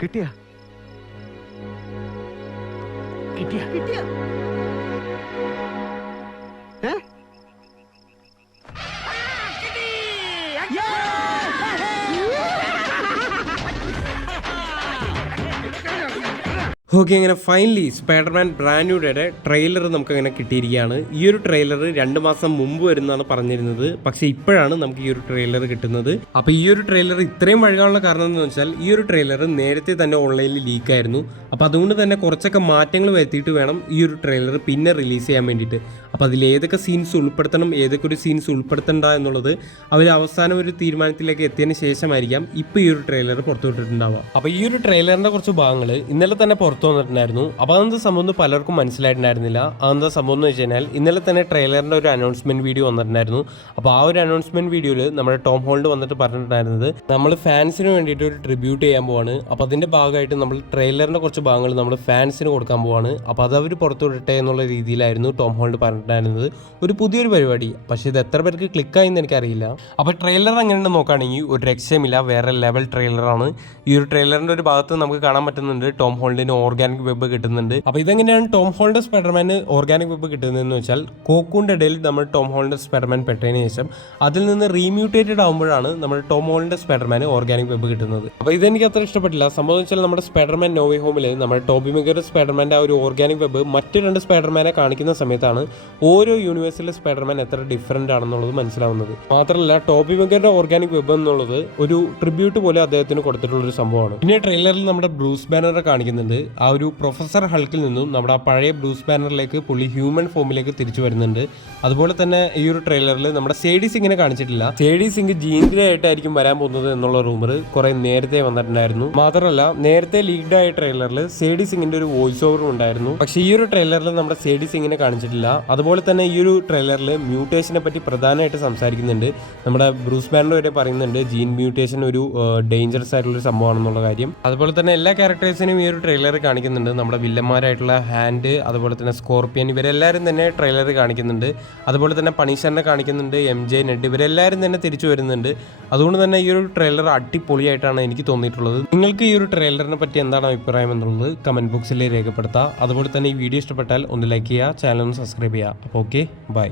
കിട്ടിയ കിട്ടിയ കിട്ടിയ ഓക്കെ, അങ്ങനെ ഫൈനലി സ്പൈഡർമാൻ ബ്രാൻഡ് ന്യൂയുടെ ട്രെയിലർ നമുക്കങ്ങനെ കിട്ടിയിരിക്കുകയാണ്. ഈ ഒരു ട്രെയിലർ 2 മാസം മുമ്പ് വരുന്നതാണ് പറഞ്ഞിരുന്നത്, പക്ഷേ ഇപ്പോഴാണ് നമുക്ക് ഈ ഒരു ട്രെയിലർ കിട്ടുന്നത്. അപ്പോൾ ഈ ഒരു ട്രെയിലർ ഇത്രയും വഴുകാനുള്ള കാരണം എന്ന് വെച്ചാൽ ഈ ഒരു ട്രെയിലർ നേരത്തെ തന്നെ ഓൺലൈനിൽ ലീക്കായിരുന്നു. അപ്പോൾ അതുകൊണ്ട് തന്നെ കുറച്ചൊക്കെ മാറ്റങ്ങൾ വരുത്തിയിട്ട് വേണം ഈ ഒരു ട്രെയിലർ പിന്നെ റിലീസ് ചെയ്യാൻ വേണ്ടിയിട്ട്. അപ്പോൾ അതിൽ ഏതൊക്കെ സീൻസ് ഉൾപ്പെടുത്തണം, ഏതൊക്കെ ഒരു സീൻസ് ഉൾപ്പെടുത്തണ്ട എന്നുള്ളത് അവർ അവസാനം ഒരു തീരുമാനത്തിലേക്ക് എത്തിയതിന് ശേഷമായിരിക്കാം ഇപ്പോൾ ഈ ഒരു ട്രെയിലർ പുറത്തുവിട്ടിട്ടുണ്ടാവുക. അപ്പോൾ ഈ ഒരു ട്രെയിലറിൻ്റെ കുറച്ച് ഭാഗങ്ങൾ ഇന്നലെ തന്നെ പുറത്തു വന്നിട്ടുണ്ടായിരുന്നു. അപ്പോൾ അതെന്താ സംഭവം പലർക്കും മനസ്സിലായിട്ടുണ്ടായിരുന്നില്ല. അതെന്താ സംഭവം എന്ന് വെച്ച് കഴിഞ്ഞാൽ ഇന്നലെ തന്നെ ട്രെയിലറിൻ്റെ ഒരു അനൗൺസ്മെന്റ് വീഡിയോ വന്നിട്ടുണ്ടായിരുന്നു. അപ്പോൾ ആ ഒരു അനൗൺസ്മെന്റ് വീഡിയോയിൽ നമ്മുടെ ടോം ഹോളണ്ട് വന്നിട്ട് പറഞ്ഞിട്ടുണ്ടായിരുന്നത് നമ്മൾ ഫാൻസിന് വേണ്ടിയിട്ട് ഒരു ട്രിബ്യൂട്ട് ചെയ്യാൻ പോവാണ്. അപ്പോൾ അതിൻ്റെ ഭാഗമായിട്ട് നമ്മൾ ട്രെയിലറിൻ്റെ കുറച്ച് ഭാഗങ്ങൾ നമ്മൾ ഫാൻസിന് കൊടുക്കാൻ പോവാണ്. അപ്പോൾ അത് അവർ പുറത്തുവിടട്ടെ എന്നുള്ള രീതിയിലായിരുന്നു ടോം ഹോളണ്ട് പറഞ്ഞിട്ടുണ്ടായിരുന്നത്. ഒരു പുതിയൊരു പരിപാടി, പക്ഷേ ഇത് എത്ര പേർക്ക് ക്ലിക്കായി എന്ന് എനിക്കറിയില്ല. അപ്പോൾ ട്രെയിലർ എങ്ങനെയുണ്ട് നോക്കുകയാണെങ്കിൽ ഒരു രക്ഷയുമില്ല, വേറെ ലെവൽ ട്രെയിലറാണ്. ഈ ഒരു ട്രെയിലറിൻ്റെ ഒരു ഭാഗത്ത് നമുക്ക് കാണാൻ പറ്റുന്നുണ്ട് ടോം ഹോളണ്ടിന് ഓർഗാനിക് വെബ് കിട്ടുന്നുണ്ട്. അപ്പോൾ ഇതെങ്ങനെയാണ് ടോം ഹോളണ്ട് സ്പൈഡർമാന് ഓർഗാനിക് വെബ് കിട്ടുന്നതെന്ന് വെച്ചാൽ കോക്കൂന്റെ ഇടയിൽ നമ്മൾ ടോം ഹോളണ്ട് സ്പൈഡർമാൻ പെട്ടതിന് ശേഷം അതിൽ നിന്ന് റീമ്യൂട്ടേറ്റഡ് ആകുമ്പോഴാണ് നമ്മൾ ടോം ഹോളണ്ട് സ്പൈഡർമാന് ഓർഗാനിക് വെബ് കിട്ടുന്നത്. അപ്പോൾ ഇതെനിക്ക് അത്ര ഇഷ്ടപ്പെട്ടില്ല. സംഭവം വെച്ചാൽ നമ്മുടെ സ്പൈഡർമാൻ നോ വേ ഹോമിൽ നമ്മുടെ ടോബി മെഗുവയർ സ്പൈഡർമാൻ്റെ ആ ഒരു ഓർഗാനിക് വെബ് മറ്റ് 2 സ്പൈഡർമാനെ കാണിക്കുന്ന സമയത്താണ് ഓരോ യൂണിവേഴ്സിലെ സ്പൈഡർമാൻ എത്ര ഡിഫറൻ്റ് ആണെന്നുള്ളത് മനസ്സിലാവുന്നത്. മാത്രമല്ല ടോബി മെഗുവയറുടെ ഓർഗാനിക് വെബ് എന്നുള്ളത് ഒരു ട്രിബ്യൂട്ട് പോലെ അദ്ദേഹത്തിന് കൊടുത്തിട്ടുള്ളൊരു സംഭവമാണ്. പിന്നെ ട്രെയിലറിൽ നമ്മുടെ ബ്രൂസ് ബാനറെ കാണിക്കുന്നുണ്ട്. ആ ഒരു പ്രൊഫസർ ഹൾക്കിൽ നിന്നും നമ്മുടെ ആ പഴയ ബ്രൂസ് ബാനറിലേക്ക് പുള്ളി ഹ്യൂമൻ ഫോമിലേക്ക് തിരിച്ചു വരുന്നുണ്ട്. അതുപോലെ തന്നെ ഈ ഒരു ട്രെയിലറിൽ നമ്മുടെ സേഡി സിംഗിനെ കാണിച്ചിട്ടില്ല. സേഡി സിംഗ് ജീൻഗ്രേ ആയിട്ടായിരിക്കും വരാൻ പോകുന്നത് എന്നുള്ള റൂമർ കുറെ നേരത്തെ വന്നിട്ടുണ്ടായിരുന്നു. മാത്രമല്ല നേരത്തെ ലീക്ഡ് ആയ ട്രെയിലറിൽ സേഡി സിംഗിന്റെ ഒരു വോയിസ് ഓവറും ഉണ്ടായിരുന്നു. പക്ഷേ ഈ ഒരു ട്രെയിലറിൽ നമ്മുടെ സേഡി സിംഗിനെ കാണിച്ചിട്ടില്ല. അതുപോലെ തന്നെ ഈ ഒരു ട്രെയിലറിൽ മ്യൂട്ടേഷനെ പറ്റി പ്രധാനമായിട്ട് സംസാരിക്കുന്നുണ്ട്. നമ്മുടെ ബ്രൂസ് ബാനർ വരെ പറയുന്നുണ്ട് ജീൻ മ്യൂട്ടേഷൻ ഒരു ഡേഞ്ചറസ് ആയിട്ടുള്ള സംഭവമാണെന്നുള്ള കാര്യം. അതുപോലെ തന്നെ എല്ലാ ക്യാരക്ടേഴ്സിനും ഈ ഒരു ട്രെയിലർ കാണിക്കുന്നുണ്ട്. നമ്മുടെ വില്ലന്മാരായിട്ടുള്ള ഹാൻഡ്, അതുപോലെ തന്നെ സ്കോർപ്പിയൻ, ഇവരെല്ലാവരും തന്നെ ട്രെയിലർ കാണിക്കുന്നുണ്ട്. അതുപോലെ തന്നെ പണീഷറിനെ കാണിക്കുന്നുണ്ട്, MJ, നെഡ്, ഇവരെല്ലാവരും തന്നെ തിരിച്ചു വരുന്നുണ്ട്. അതുകൊണ്ട് തന്നെ ഈ ഒരു ട്രെയിലർ അടിപൊളിയായിട്ടാണ് എനിക്ക് തോന്നിയിട്ടുള്ളത്. നിങ്ങൾക്ക് ഈ ഒരു ട്രെയിലറിനെ പറ്റി എന്താണ് അഭിപ്രായം എന്നുള്ളത് കമന്റ് ബോക്സിൽ രേഖപ്പെടുത്തുക. അതുപോലെ തന്നെ ഈ വീഡിയോ ഇഷ്ടപ്പെട്ടാൽ ഒന്ന് ലൈക്ക് ചെയ്യുക, ചാനൽ ഒന്ന് സബ്സ്ക്രൈബ് ചെയ്യുക. അപ്പോൾ ഓക്കെ, ബൈ.